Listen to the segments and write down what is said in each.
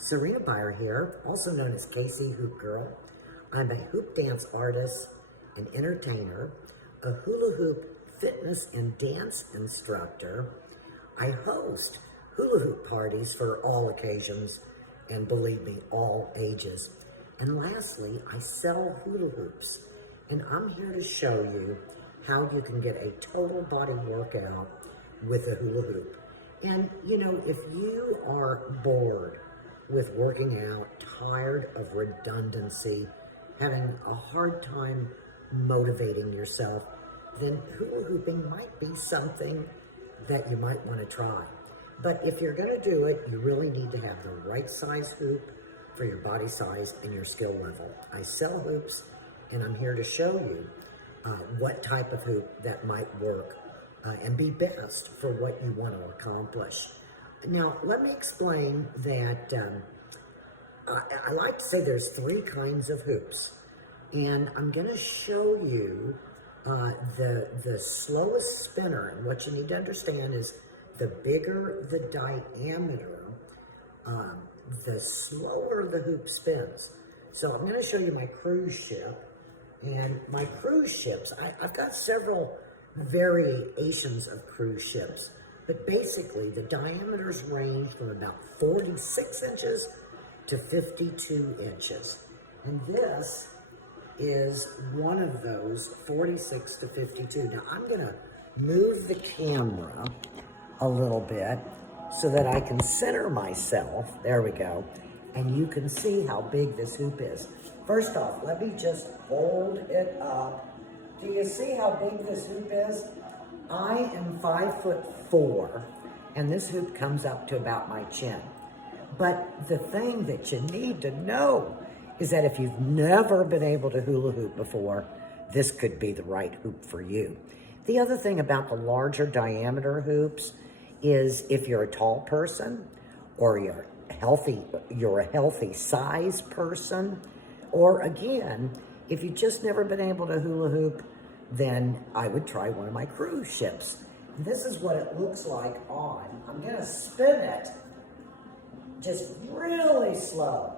Serena Byer here, also known as Casey Hoop Girl. I'm a hoop dance artist and entertainer, a hula hoop fitness and dance instructor. I host hula hoop parties for all occasions and, believe me, all ages. And lastly, I sell hula hoops, and I'm here to show you how you can get a total body workout with a hula hoop. And you know, if you are bored with working out, tired of redundancy, having a hard time motivating yourself, then hula hooping might be something that you might want to try. But if you're going to do it, you really need to have the right size hoop for your body size and your skill level. I sell hoops, and I'm here to show you what type of hoop that might work and be best for what you want to accomplish. Now, let me explain that I like to say there's three kinds of hoops, and I'm going to show you the slowest spinner. And what you need to understand is the bigger the diameter, the slower the hoop spins. So I'm going to show you my cruise ship, and my cruise ships, I've got several variations of cruise ships. But basically, the diameters range from about 46 inches to 52 inches. And this is one of those 46 to 52. Now, I'm going to move the camera a little bit so that I can center myself. There we go. And you can see how big this hoop is. First off, let me just hold it up. Do you see how big this hoop is? I am 5'4", and this hoop comes up to about my chin. But the thing that you need to know is that if you've never been able to hula hoop before, this could be the right hoop for you. The other thing about the larger diameter hoops is if you're a tall person, or you're a healthy size person, or again, if you've just never been able to hula hoop, then I would try one of my cruise ships. This is what it looks like on. I'm gonna spin it just really slow.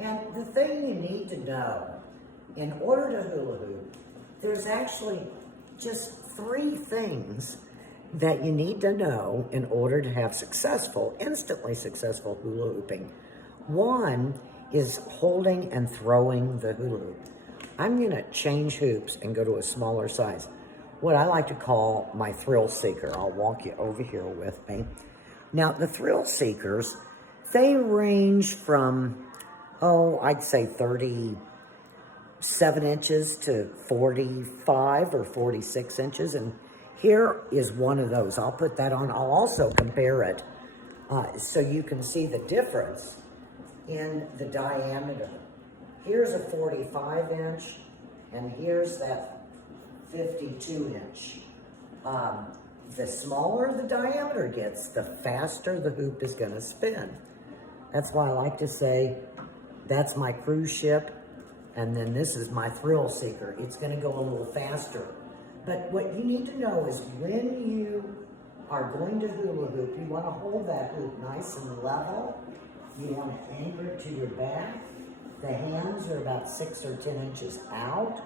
And the thing you need to know, in order to hula hoop, there's actually just three things that you need to know in order to have instantly successful hula hooping. One is holding and throwing the hula hoop. I'm gonna change hoops and go to a smaller size, what I like to call my thrill seeker. I'll walk you over here with me. Now, the thrill seekers, they range from, I'd say 37 inches to 45 or 46 inches. And here is one of those. I'll put that on. I'll also compare it so you can see the difference in the diameter. Here's a 45 inch, and here's that 52 inch. The smaller the diameter gets, the faster the hoop is gonna spin. That's why I like to say, that's my cruise ship, and then this is my thrill seeker. It's gonna go a little faster. But what you need to know is when you are going to hula hoop, you wanna hold that hoop nice and level. You wanna anchor it to your back. The hands are about 6 or 10 inches out,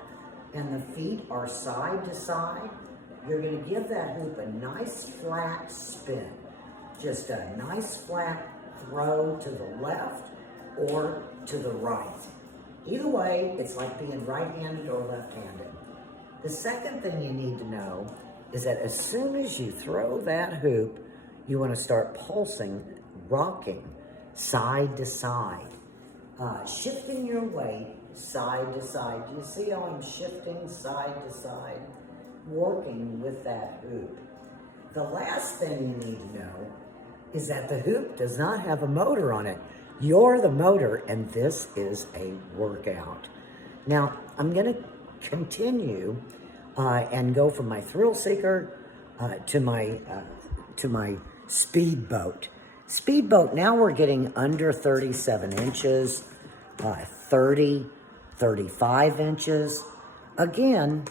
and the feet are side to side. You're gonna give that hoop a nice flat spin. Just a nice flat throw to the left or to the right. Either way, it's like being right-handed or left-handed. The second thing you need to know is that as soon as you throw that hoop, you wanna start pulsing, rocking side to side. Shifting your weight side to side. Do you see how I'm shifting side to side? Working with that hoop. The last thing you need to know is that the hoop does not have a motor on it. You're the motor, and this is a workout. Now, I'm gonna continue and go from my thrill seeker to my speedboat. Speedboat, now we're getting under 37 inches, 30, 35 inches. Again,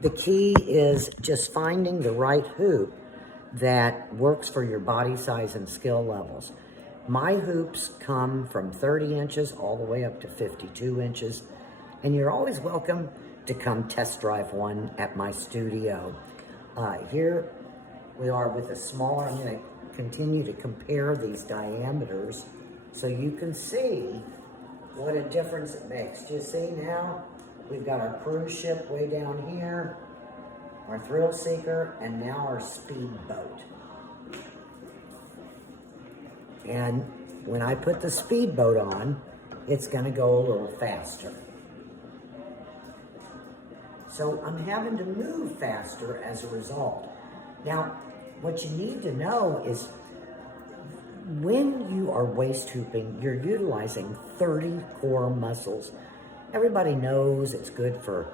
the key is just finding the right hoop that works for your body size and skill levels. My hoops come from 30 inches all the way up to 52 inches, and you're always welcome to come test drive one at my studio. Here we are with a smaller. I'm going to continue to compare these diameters so you can see what a difference it makes. Do you see now? We've got our cruise ship way down here, our thrill seeker, and now our speedboat. And when I put the speedboat on, it's going to go a little faster. So I'm having to move faster as a result. Now, what you need to know is when you are waist hooping, you're utilizing 30 core muscles. Everybody knows it's good for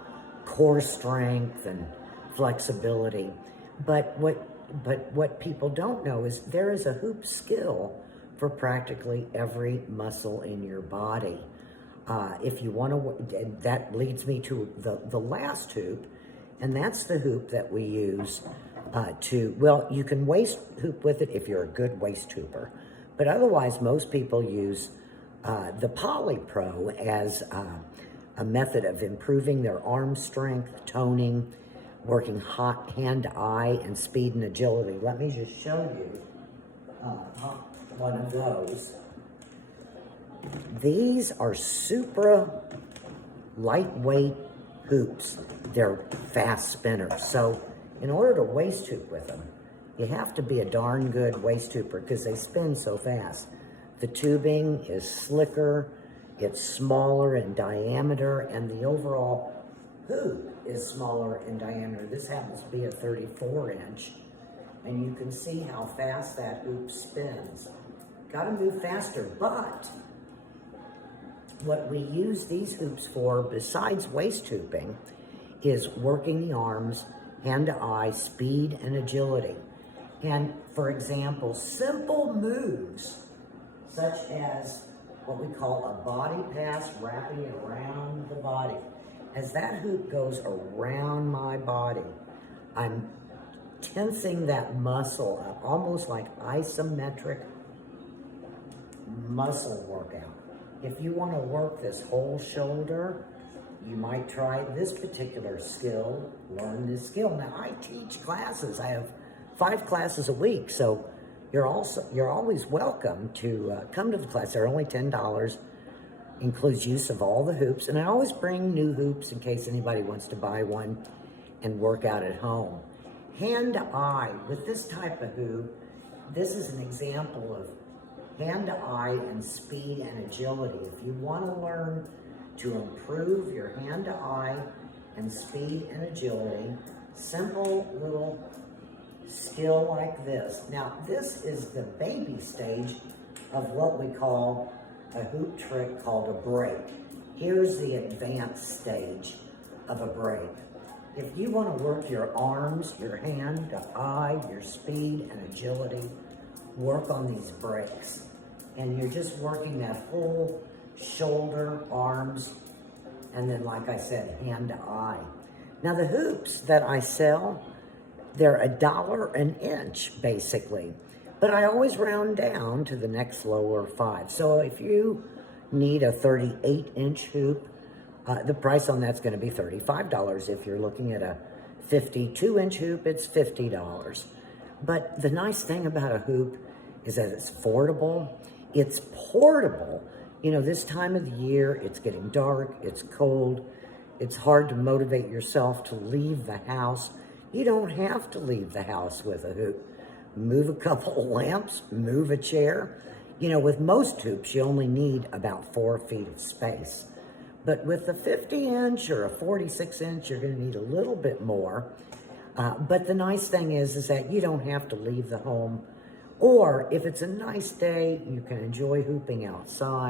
core strength and flexibility. But what people don't know is there is a hoop skill for practically every muscle in your body. If you want to, that leads me to the last hoop, and that's the hoop that we use well, you can waist hoop with it if you're a good waist hooper, but otherwise most people use the Poly Pro as a method of improving their arm strength, toning, working hand-eye, and speed and agility. Let me just show you one of those. These are super lightweight hoops. They're fast spinners. So in order to waist hoop with them, you have to be a darn good waist hooper because they spin so fast. The tubing is slicker, it's smaller in diameter, and the overall hoop is smaller in diameter. This happens to be a 34 inch, and you can see how fast that hoop spins. Gotta move faster, but what we use these hoops for, besides waist hooping, is working the arms, hand-to-eye, speed, and agility. And for example, simple moves, such as what we call a body pass, wrapping it around the body. As that hoop goes around my body, I'm tensing that muscle up, almost like isometric muscle workout. If you want to work this whole shoulder, you might try this particular skill, learn this skill. Now, I teach classes. I have 5 classes a week, so you're always welcome to come to the class. They're only $10, includes use of all the hoops, and I always bring new hoops in case anybody wants to buy one and work out at home. Hand-to-eye, with this type of hoop, this is an example of hand-to-eye and speed and agility. If you want to learn to improve your hand-to-eye and speed and agility, simple little skill like this. Now, this is the baby stage of what we call a hoop trick called a break. Here's the advanced stage of a break. If you want to work your arms, your hand-to-eye, your speed and agility, work on these breaks. And you're just working that whole shoulder, arms, and then, like I said, hand-to-eye. Now, the hoops that I sell, they're $1 an inch, basically. But I always round down to the next lower 5. So if you need a 38-inch hoop, the price on that's going to be $35. If you're looking at a 52-inch hoop, it's $50. But the nice thing about a hoop is that it's affordable, it's portable. You know, this time of the year, it's getting dark, it's cold, it's hard to motivate yourself to leave the house. You don't have to leave the house with a hoop. Move a couple of lamps, move a chair. You know, with most hoops, you only need about 4 feet of space. But with a 50-inch or a 46-inch, you're going to need a little bit more. But the nice thing is that you don't have to leave the home. Or if it's a nice day, you can enjoy hooping outside.